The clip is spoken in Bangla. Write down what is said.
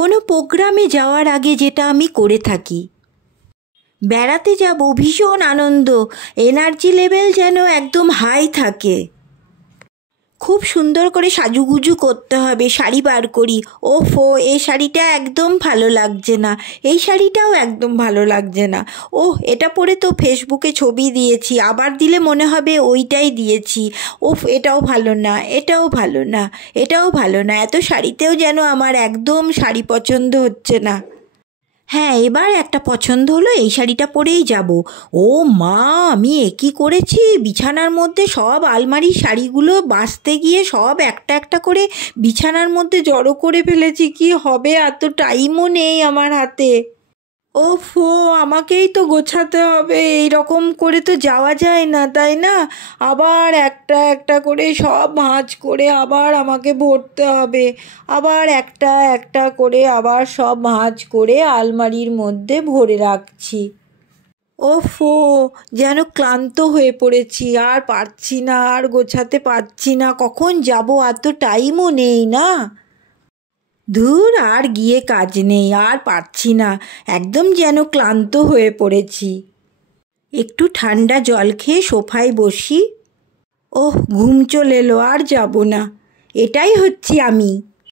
কোনো প্রোগ্রামে যাওয়ার আগে যেটা আমি করে থাকি। বেড়াতে যাব, ভীষণ আনন্দ, এনার্জি লেভেল যেন একদম হাই থাকে। খুব সুন্দর করে সাজুগুজু করতে হবে, শাড়ি বার করি। ওফো, এই শাড়িটা একদম ভালো লাগছে না, এই শাড়িটাও একদম ভালো লাগছে না। ওহ, এটা পরে তো ফেসবুকে ছবি দিয়েছি, আবার দিলে মনে হবে ওইটাই দিয়েছি। ওফ, এটাও ভালো না, এটাও ভালো না, এটাও ভালো না। এত শাড়িতেও যেন আমার একদম শাড়ি পছন্দ হচ্ছে না। হ্যাঁ, এবার একটা পছন্দ হলো, এই শাড়িটা পরেই যাব। ও মা, আমি এ কী করেছি! বিছানার মধ্যে সব আলমারির শাড়িগুলো বাছতে গিয়ে সব একটা একটা করে বিছানার মধ্যে জড়ো করে ফেলেছি। কি হবে, এত টাইমও নেই আমার হাতে। ওফো, আমাকেই তো গোছাতে হবে, এইরকম করে তো যাওয়া যায় না, তাই না? আবার একটা একটা করে সব ভাঁজ করে আবার আমাকে ভরতে হবে, আবার একটা একটা করে আবার সব ভাঁজ করে আলমারির মধ্যে ভরে রাখছি। ওফো, যেন ক্লান্ত হয়ে পড়েছি, আর পারছি না, আর গোছাতে পারছি না। কখন যাব, আর তো টাইমও নেই না। ধুর, আর গিয়ে কাজ নেই, আর পারছি না, একদম যেন ক্লান্ত হয়ে পড়েছি। একটু ঠান্ডা জল খেয়ে সোফায় বসি। ওহ, ঘুম চলে এলো, আর যাব না। এটাই হচ্ছি আমি।